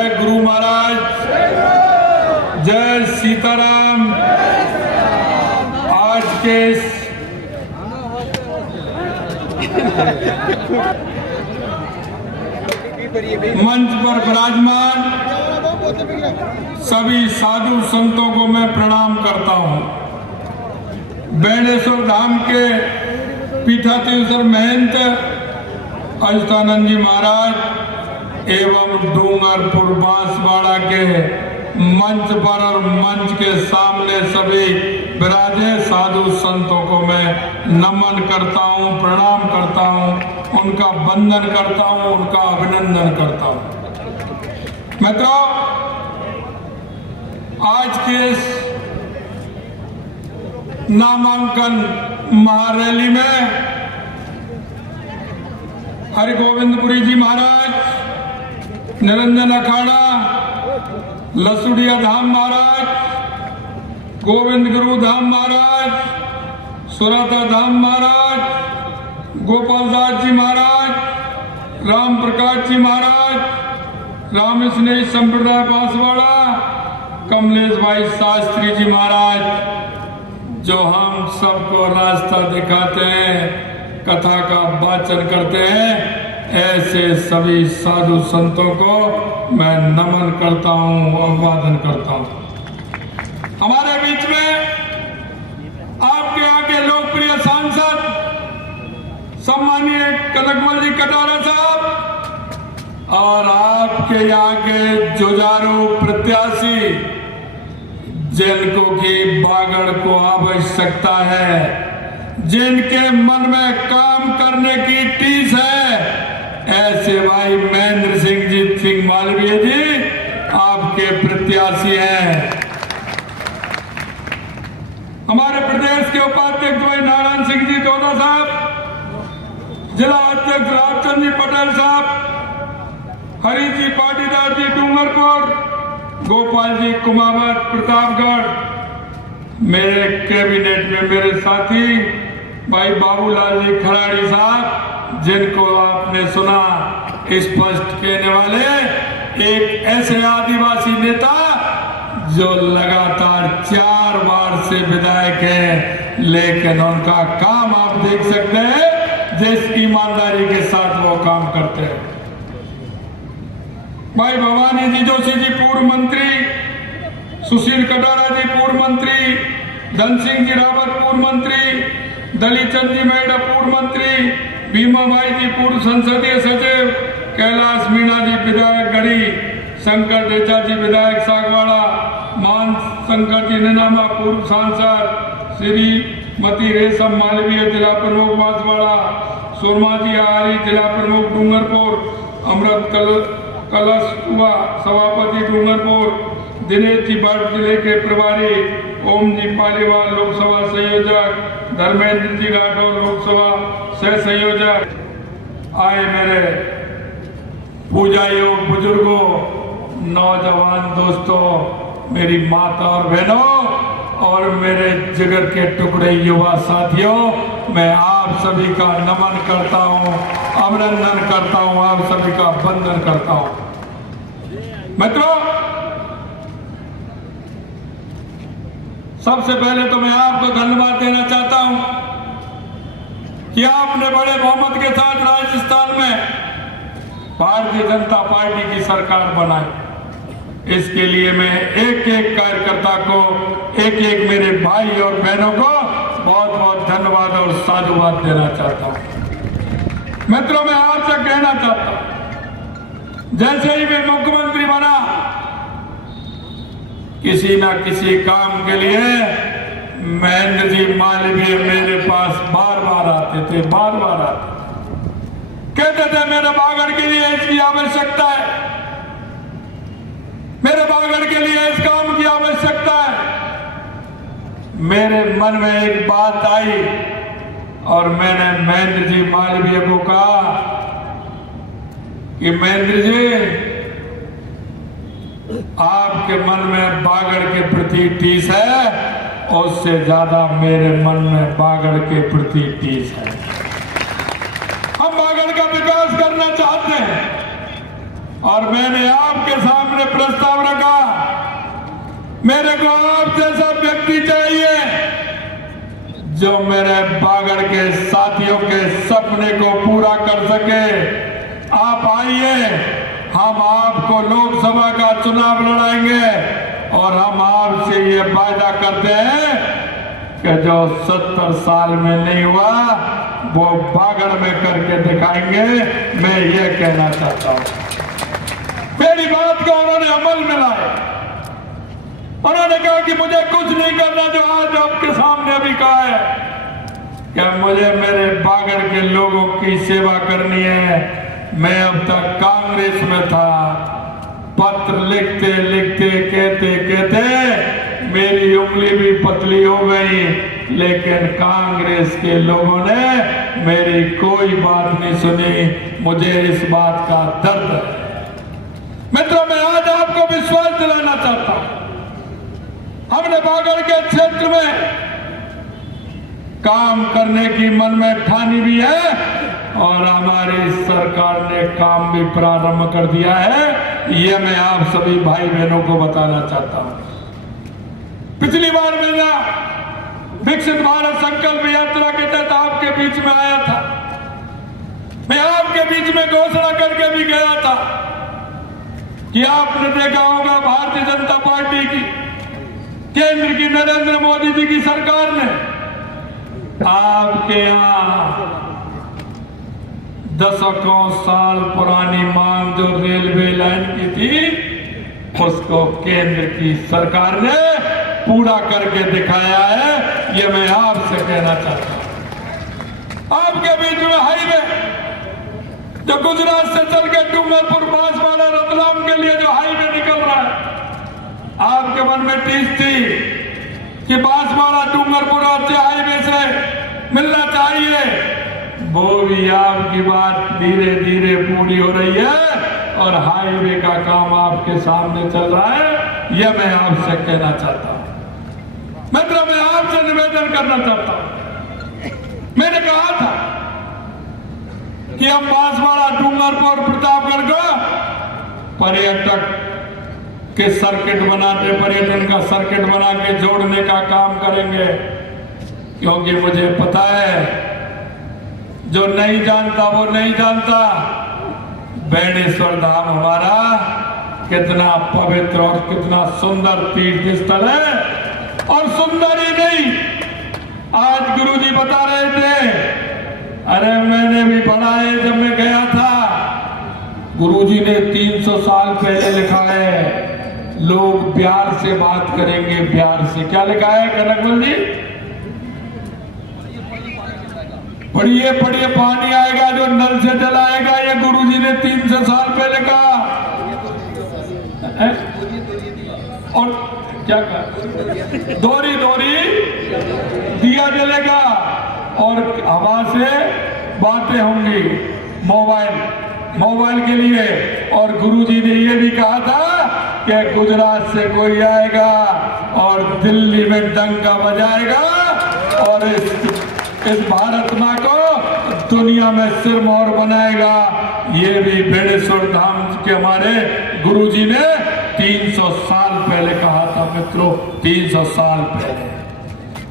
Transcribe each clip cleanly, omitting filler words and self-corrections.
जय गुरु महाराज, जय सीताराम। आज के मंच पर विराजमान सभी साधु संतों को मैं प्रणाम करता हूं। बेणेश्वर धाम के पीठाधीश्वर महंत अच्युतानंद जी महाराज एवं डूंगरपुर बांसवाड़ा के मंच पर और मंच के सामने सभी विराजे साधु संतों को मैं नमन करता हूं, प्रणाम करता हूं, उनका वंदन करता हूं, उनका अभिनंदन करता हूं। मित्रों, आज के इस नामांकन महारैली में हरिगोविंदपुरी जी महाराज, निरंजन अखाड़ा, लसुड़िया धाम महाराज, गोविंद गुरु धाम महाराज, सुरता धाम महाराज, गोपाल दास जी महाराज, राम प्रकाश जी महाराज, राम स्नेह संप्रदाय बांसवाड़ा, कमलेश भाई शास्त्री जी महाराज, जो हम सबको रास्ता दिखाते हैं, कथा का वाचन करते हैं, ऐसे सभी साधु संतों को मैं नमन करता हूं, अभिवादन करता हूं। हमारे बीच में आपके आगे लोकप्रिय सांसद सम्मानीय कनकमल जी कटारा साहब और आपके यहाँ के जुझारू प्रत्याशी जिनको की बागड़ को आवश्यकता है, जिनके मन में काम करने की टीस है, ऐसे भाई महेंद्र सिंह जी मालवीय जी आपके प्रत्याशी हैं। हमारे प्रदेश के उपाध्यक्ष भाई नारायण सिंह जी टोडा साहब, जिला अध्यक्ष रामचंद्र जी पटेल साहब, हरि जी पाटीदार जी डूंगरपुर, गोपाल जी कुमावत प्रतापगढ़, मेरे कैबिनेट में मेरे साथी भाई बाबूलाल जी खराड़ी साहब, जिनको आपने सुना स्पष्ट कहने वाले, एक ऐसे आदिवासी नेता जो लगातार 4 बार से विधायक है, लेकिन उनका काम आप देख सकते हैं जिस ईमानदारी के साथ वो काम करते हैं। भाई भवानी जी जोशी जी पूर्व मंत्री, सुशील कटारा जी पूर्व मंत्री, धन सिंह जी रावत पूर्व मंत्री, दलीचंद जी मेड़ा पूर्व मंत्री, भीमा भाई जी पूर्व संसदीय सचिव, कैलाश मीणा जी विधायक गढ़ी, शंकर डेचा जी विधायक सागवाड़ा, मान शंकर जी निनामा पूर्व सांसद, श्रीमती रेशम मालवीय जिला प्रमुख बांसवाड़ा, सुरमा जी आरी जिला प्रमुख डूंगरपुर, अमृत कलश सभापति डूंगरपुर, दिनेश जी भट्ट जिले के प्रभारी, ओम जी पालीवाल लोकसभा संयोजक, धर्मेंद्र जी राठौर लोकसभा सह संयोजक, आए मेरे पूजाइयों, बुजुर्गों, नौजवान दोस्तों, मेरी माता और बहनों और मेरे जिगर के टुकड़े युवा साथियों, मैं आप सभी का नमन करता हूं, अभिनंदन करता हूं, आप सभी का वंदन करता हूं। मित्रों, सबसे पहले तो मैं आपको धन्यवाद देना चाहता हूं कि आपने बड़े बहुमत के साथ राजस्थान में भारतीय जनता पार्टी की सरकार बनाई। इसके लिए मैं एक एक कार्यकर्ता को, एक एक मेरे भाई और बहनों को बहुत बहुत धन्यवाद और साधुवाद देना चाहता हूं। मित्रों, मैं आपसे कहना चाहता हूं, जैसे ही मैं मुख्यमंत्री बना, किसी ना किसी काम के लिए महेंद्र जी मालवीय मेरे पास बार बार आते थे, कहते थे मेरे बागड़ के लिए इसकी आवश्यकता है, मेरे बागड़ के लिए इस काम की आवश्यकता है। मेरे मन में एक बात आई और मैंने महेंद्र जी मालवीय को कहा कि महेंद्र जी, आपके मन में बागड़ के प्रति टीस है, उससे ज्यादा मेरे मन में बागड़ के प्रति टीस है। हम बागड़ का विकास करना चाहते हैं और मैंने आपके सामने प्रस्ताव रखा, मेरे को आप जैसा व्यक्ति चाहिए जो मेरे बागड़ के साथियों के सपने को पूरा कर सके। आप आइए, हम आपको लोकसभा का चुनाव लड़ाएंगे और हम आपसे ये वायदा करते हैं कि जो 70 साल में नहीं हुआ वो बागड़ में करके दिखाएंगे। मैं ये कहना चाहता हूं। मेरी बात को उन्होंने अमल में लाया। उन्होंने कहा कि मुझे कुछ नहीं करना, जो आज आपके सामने अभी कहा है कि मुझे मेरे बागड़ के लोगों की सेवा करनी है। मैं अब तक कांग्रेस में था, पत्र लिखते लिखते कहते कहते मेरी उंगली भी पतली हो गई, लेकिन कांग्रेस के लोगों ने मेरी कोई बात नहीं सुनी। मुझे इस बात का दर्द है। मित्रों, मैं आज आपको विश्वास दिलाना चाहता हूं, हमने बागड़ के क्षेत्र में काम करने की मन में ठानी भी है और हमारी सरकार ने काम भी प्रारंभ कर दिया है। ये मैं आप सभी भाई बहनों को बताना चाहता हूं। पिछली बार मैं विकसित भारत संकल्प यात्रा के तहत आपके बीच में आया था। मैं आपके बीच में घोषणा करके भी गया था कि आपने देखा होगा भारतीय जनता पार्टी की, केंद्र की नरेंद्र मोदी जी की सरकार ने आपके यहां दशकों साल पुरानी मांग जो रेलवे लाइन की थी, उसको केंद्र की सरकार ने पूरा करके दिखाया है। ये मैं आपसे कहना चाहता हूं। आपके बीच में हाईवे जो गुजरात से चल के डूंगरपुर, बांसवाड़ा, रतलाम के लिए जो हाईवे निकल रहा है, आपके मन में टीस थी कि बांसवाड़ा डूंगरपुर अच्छे हाईवे से मिलना चाहिए। वो भी आपकी बात धीरे धीरे पूरी हो रही है और हाईवे का काम आपके सामने चल रहा है। यह मैं आपसे कहना चाहता हूं। मित्रों, मैं आपसे निवेदन करना चाहता हूं। मैंने कहा था कि हम बांसवाड़ा, डूंगरपुर, प्रतापगढ़ को पर्यटक के सर्किट बनाते, पर्यटन का सर्किट बना के जोड़ने का काम करेंगे, क्योंकि मुझे पता है जो नहीं जानता वो नहीं जानता बेणेश्वर धाम हमारा कितना पवित्र और कितना सुंदर तीर्थ स्थल है। और सुंदर ही नहीं, आज गुरुजी बता रहे थे, अरे मैंने भी पढ़ा है, जब मैं गया था गुरुजी ने 300 साल पहले लिखा है, लोग प्यार से बात करेंगे, प्यार से। क्या लिखा है कनकमल जी? पढ़िए पढ़िए, पानी आएगा जो नल से जलाएगा। ये गुरुजी ने 300 साल पहले कहा। और क्या कहा? दोरी दोरी दिया जलेगा और हवा से बातें होंगी, मोबाइल के लिए। और गुरुजी ने ये भी कहा था कि गुजरात से कोई आएगा और दिल्ली में डंका बजाएगा और इस भारत माँ को दुनिया में सिरमौर बनाएगा। ये भी बेणेश्वर धाम के हमारे गुरुजी ने 300 साल पहले कहा था। मित्रों, 300 साल पहले।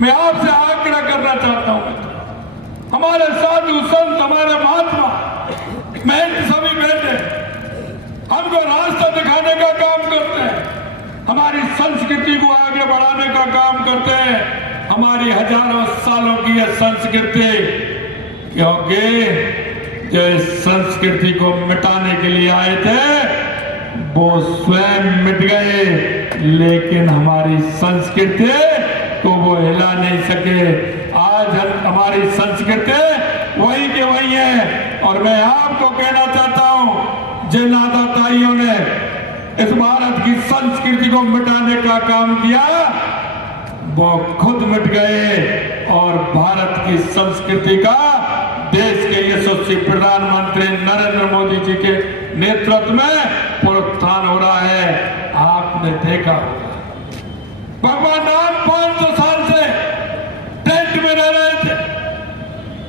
मैं आपसे आग्रह करना चाहता हूं, हमारे साधु संत, हमारे महात्मा, महंत सभी बैठे हमको रास्ता दिखाने का काम करते हैं, हमारी संस्कृति को आगे बढ़ाने का काम करते हैं, हमारी हजारों सालों की यह संस्कृति, क्योंकि जो इस संस्कृति को मिटाने के लिए आए थे वो स्वयं मिट गए, लेकिन हमारी संस्कृति को वो हिला नहीं सके। आज हमारी संस्कृति वही के वही है। और मैं आपको कहना चाहता हूं, जिन आदाताइयों ने इस भारत की संस्कृति को मिटाने का काम किया वो खुद मिट गए और भारत की संस्कृति का देश के यशस्वी प्रधानमंत्री नरेंद्र मोदी जी के नेतृत्व में पुनरुत्थान हो रहा है। आपने देखा होगा भगवान राम 500 साल से टेंट में रह रहे थे।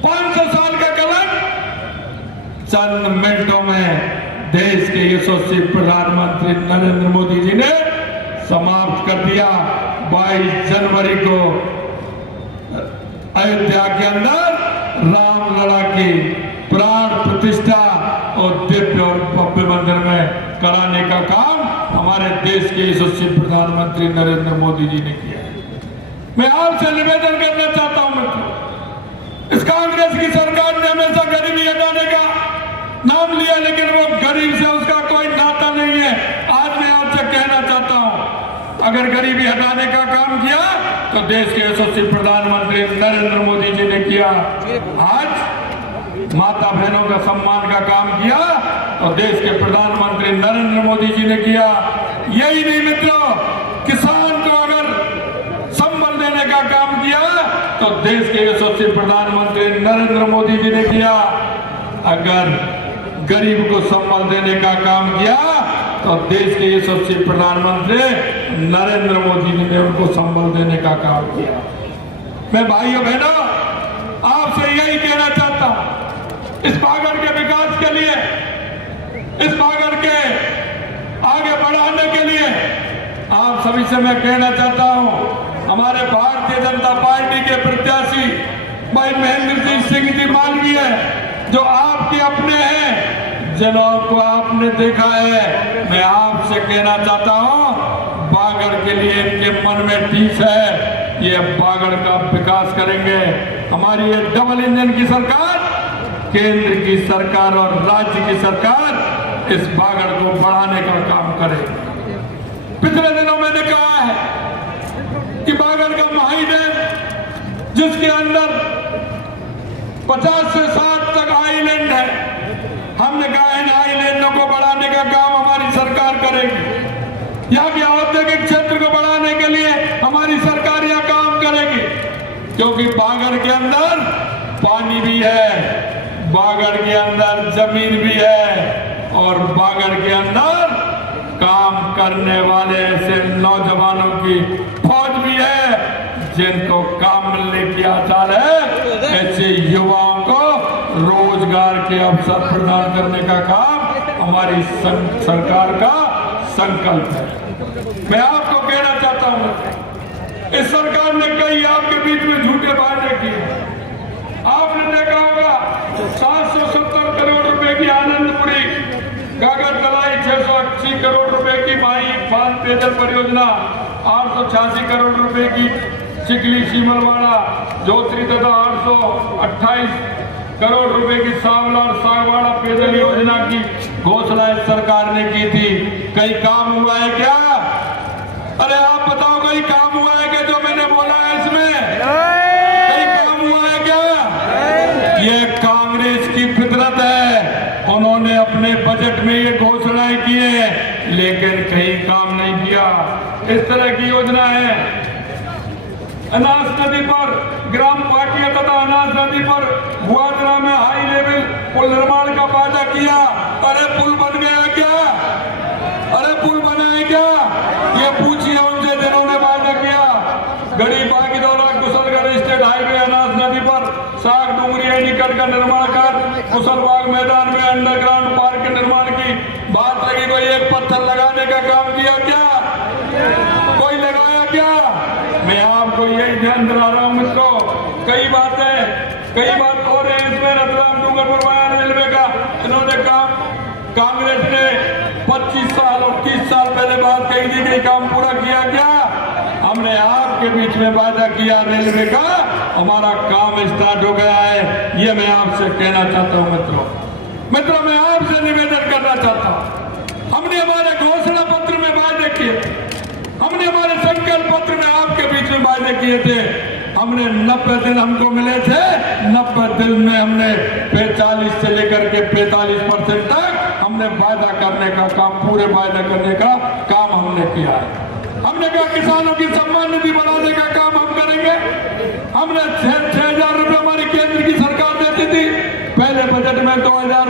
500 साल का कलंक चंद मिनटों में देश के यशस्वी प्रधानमंत्री नरेंद्र मोदी जी ने समाप्त कर दिया। 22 जनवरी को अयोध्या के अंदर रामलला की प्राण प्रतिष्ठा और दिव्य और भव्य मंदिर में कराने का काम हमारे देश के यशस्वी प्रधानमंत्री नरेंद्र मोदी जी ने किया है। मैं आपसे निवेदन करना चाहता हूं मित्रों, इस कांग्रेस की सरकार ने हमेशा गरीबी हटाने का नाम लिया, लेकिन वो गरीब से उसका कोई नाता नहीं है। आज मैं आपसे कहना चाहता हूं, अगर गरीबी हटाने का काम किया तो देश के यशस्वी प्रधानमंत्री नरेंद्र मोदी जी ने किया। आज माता बहनों का सम्मान का काम किया तो देश के प्रधानमंत्री नरेंद्र मोदी जी ने किया। यही नहीं मित्रों, किसान को अगर संबल देने का काम किया तो देश के यशस्वी प्रधानमंत्री नरेंद्र मोदी जी ने किया। अगर गरीब को संबल देने का काम किया तो देश के यशस्वी प्रधानमंत्री नरेंद्र मोदी जी ने उनको संबल देने का काम किया। मैं भाइयों बहनों आपसे यही कहना चाहता हूं, इस बागड़ के विकास के लिए, इस बागड़ के आगे बढ़ाने के लिए आप सभी से मैं कहना चाहता हूं, हमारे भारतीय जनता पार्टी के प्रत्याशी भाई महेंद्र सिंह जी मालवीय जो आपके अपने हैं, जिनको आपने देखा है, मैं आपसे कहना चाहता हूं, बागड़ के लिए इनके मन में टीस है, ये बागड़ का विकास करेंगे। हमारी ये डबल इंजन की सरकार, केंद्र की सरकार और राज्य की सरकार इस बागड़ को बढ़ाने का काम करेगी। पिछले दिनों मैंने कहा है कि बागड़ का माही डैम जिसके अंदर 50 से 60 तक आइलैंड है, हमने कहा इन आइलैंडों को बढ़ाने का काम हमारी सरकार करेगी। यहाँ के औद्योगिक क्षेत्र को बढ़ाने के लिए हमारी सरकार यह काम करेगी, क्योंकि बागड़ के अंदर पानी भी है, बागड़ के अंदर जमीन भी है और बागड़ के अंदर काम करने वाले ऐसे नौजवानों की फौज भी है जिनको काम मिलने की आसार है। ऐसे युवाओं को रोजगार के अवसर प्रदान करने का काम हमारी सरकार का संकल्प है। मैं आपको कहना चाहता हूं, इस सरकार ने कई आपके बीच में झूठे वादे किए। आपने देखा होगा 770 करोड़ रुपए की आनंदपुरी गागर तलाई, 680 करोड़ रुपए की माही बांध पेयजल परियोजना, 886 करोड़ रुपए की चिकली सीमलवाड़ा जोत्री तथा 828 करोड़ रुपए की सावला और सागवाड़ा पेयजल योजना की घोषणा इस सरकार ने की थी। कई काम हुआ है क्या? अरे आप बताओ, कई काम हुआ है क्या जो मैंने बोला है इसमें? कई काम हुआ है क्या? ये कांग्रेस की फितरत है, उन्होंने अपने बजट में ये घोषणाएं की है लेकिन कहीं काम नहीं किया। इस तरह की योजना है, अनास नदी पर ग्राम पाटिया तथा अनास नदी पर बुआजरा में हाई लेवल पुल निर्माण का वादा किया। अरे पुल बन गया क्या? अरे पुल बना है क्या? ये पूछिए उनसे जिन्होंने वादा किया। गड़ी बागी दौरा कुशलगढ़ स्टेट हाईवे अनास नदी पर साग डूंगरी एनीकट का निर्माण कर कुशलबाग मैदान में अंडरग्राउंड पार्क के निर्माण की बात लगी, कोई एक पत्थर लगाने का काम किया क्या? कोई लगाया क्या? मैं आपको यही ध्यान दिला रहा हूं मित्रों, कई बात हो रहे हैं इसमें। रतलाम डूंगरपुर वाया रेलवे का इन्होंने काम, कांग्रेस ने 25 साल और 30 साल पहले बात कही थी कि काम पूरा किया क्या? हमने आपके बीच में वादा किया रेलवे का, हमारा काम स्टार्ट हो गया है। ये मैं आपसे कहना चाहता हूं मित्रों, मैं आपसे निवेदन करना चाहता हूं, हमने हमारे घोषणा पत्र में वादे किए, हमने हमारे संकल्प पत्र में आपके बीच में वादे किए थे। हमने 90 दिन हमको मिले थे, 90 दिन में हमने 45 से लेकर के 45% तक हमने वादा करने का काम, पूरे वादा करने का काम हमने किया है। हमने कहा किसानों की सम्मान निधि बढ़ाने का काम हम करेंगे। हमने 6,000 रुपये हमारी केंद्र की सरकार देती थी, पहले बजट में 2,000,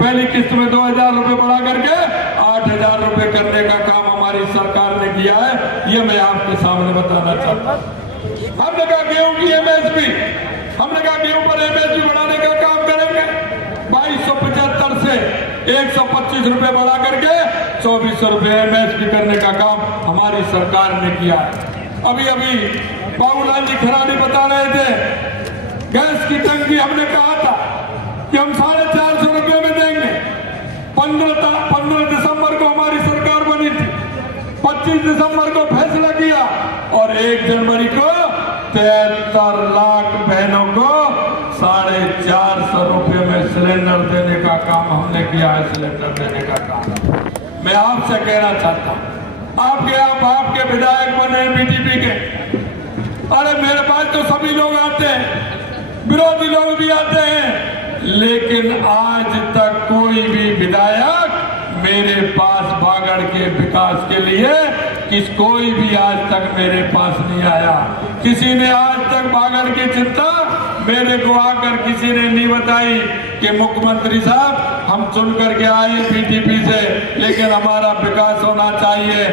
पहली किस्त में 2,000 रुपये बढ़ा करके 8,000 रुपये करने का काम हमारी सरकार ने किया है। ये मैं आपके सामने बताना चाहता हूँ। हमने कहा गेहूं की MSP, हमने कहा गेहूं पर MSP बढ़ाने का काम करेंगे। 2275 से 125 रुपए बढ़ा करके 2400 रुपए MSP करने का काम हमारी सरकार ने किया है। अभी अभी बाबूलाल जी खराड़ी बता रहे थे, गैस की टंकी हमने कहा था कि हम 450 रुपए में देंगे। 15 दिसंबर को हमारी सरकार बनी थी, 25 दिसंबर को फैसला किया और 1 जनवरी को 73 लाख बहनों को 450 रुपए में सिलेंडर देने का काम हमने किया है। सिलेंडर देने का काम मैं आपसे कहना चाहता हूँ, आपके बाप के विधायक बने बीटीपी के, अरे मेरे पास तो सभी लोग आते हैं, विरोधी लोग भी आते हैं, लेकिन आज तक कोई भी विधायक मेरे पास बागड़ के विकास के लिए कोई भी आज तक मेरे पास नहीं आया। किसी ने आज तक बागड़ की चिंता मेरे को आकर किसी ने नहीं बताई कि मुख्यमंत्री साहब हम चुन करके आए बीटीपी से, लेकिन हमारा विकास होना चाहिए।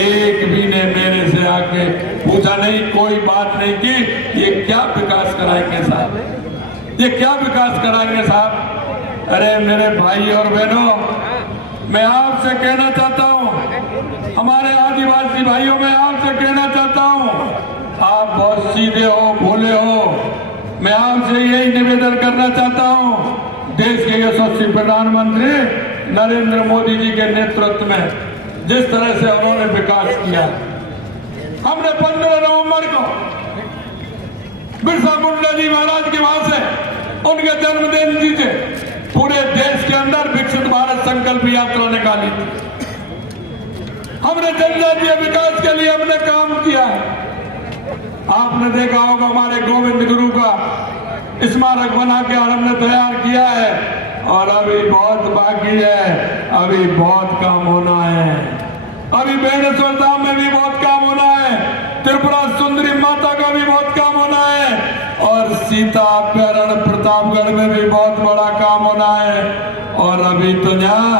एक भी ने मेरे से आके पूछा नहीं, कोई बात नहीं की ये क्या विकास कराएंगे साहब, ये क्या विकास कराएंगे साहब। अरे मेरे भाई और बहनों, मैं आपसे कहना चाहता हूं, हमारे आदिवासी भाइयों में आपसे कहना चाहता हूं, आप बहुत सीधे हो, भोले हो। मैं आपसे यही निवेदन करना चाहता हूं, देश के यशस्वी प्रधानमंत्री नरेंद्र मोदी जी के नेतृत्व में जिस तरह से उन्होंने विकास किया, हमने 15 नवंबर को बिरसा मुंडा जी महाराज के वहां से उनके जन्मदिन जी से पूरे देश के अंदर विकसित भारत संकल्प यात्रा निकाली थी। हमने जनजातीय विकास के लिए हमने काम किया है। आपने देखा होगा हमारे गोविंद गुरु का स्मारक बना के हमने तैयार किया है और अभी बहुत बाकी है, अभी बहुत काम होना है। अभी बेणेश्वर धाम में भी बहुत काम होना है, त्रिपुरा सुंदरी माता का भी बहुत काम होना है और सीता अभ्यारण्य प्रतापगढ़ में भी बहुत बड़ा काम होना है। और अभी तो यहाँ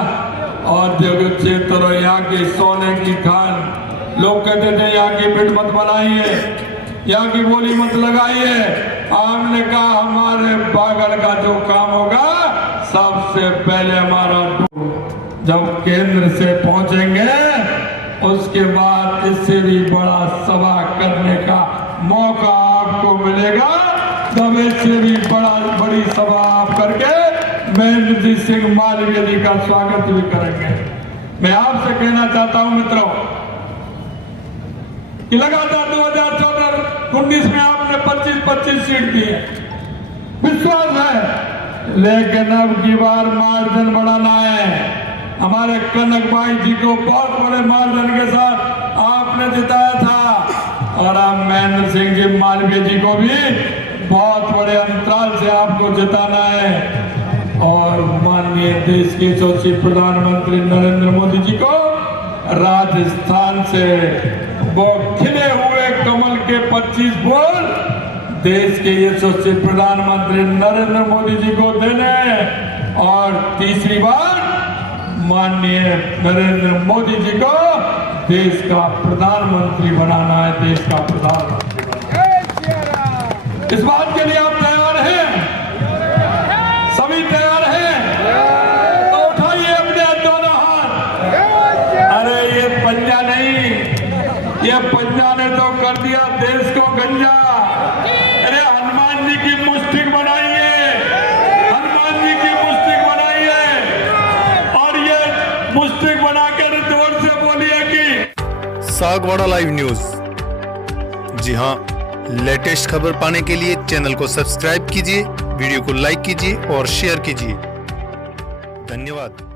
औद्योगिक क्षेत्र और यहाँ की सोने की खान, लोग कहते थे यहाँ की मिट मत बनाइए, यहाँ की बोली मत लगाइए। आपने कहा हमारे बागड़ का जो काम होगा सबसे पहले हमारा जब केंद्र से पहुंचेंगे उसके बाद इससे भी बड़ा सभा करने का मौका आपको मिलेगा। तब इससे भी बड़ी सभा आप करके महेंद्र जी सिंह मालवीय जी का स्वागत भी करेंगे। मैं आपसे कहना चाहता हूं मित्रों कि लगातार 2014-19 में आपने 25-25 सीट दी है, विश्वास है, लेकिन अब की बार मार्जिन बढ़ाना है। हमारे कनक भाई जी को बहुत बड़े मार्जिन के साथ आपने जिताया था और अब महेंद्र सिंह जी मालवीय जी को भी बहुत बड़े अंतराल से आपको जिताना है। और माननीय देश के यशस्वी प्रधानमंत्री नरेंद्र मोदी जी को राजस्थान से वो खिले हुए कमल के 25 फूल देश के यशस्वी प्रधानमंत्री नरेंद्र मोदी जी को देने और तीसरी बार माननीय नरेंद्र मोदी जी को देश का प्रधानमंत्री बनाना है, देश का प्रधानमंत्री बनाना है। इस बात के लिए आप तैयार हैं? सभी तैयार हैं? तो उठाइए अपने दोनों हाथ। अरे ये पंजा नहीं, ये पंजा ने तो कर दिया देश को गंजा। अरे हनुमान जी की मुष्टिक बनाइए, हनुमान जी की मुष्टिक बनाइए और ये मुष्टिक बनाकर जोर से बोलिए कि सागवाड़ा लाइव न्यूज। जी हाँ, लेटेस्ट खबर पाने के लिए चैनल को सब्सक्राइब कीजिए, वीडियो को लाइक कीजिए और शेयर कीजिए। धन्यवाद।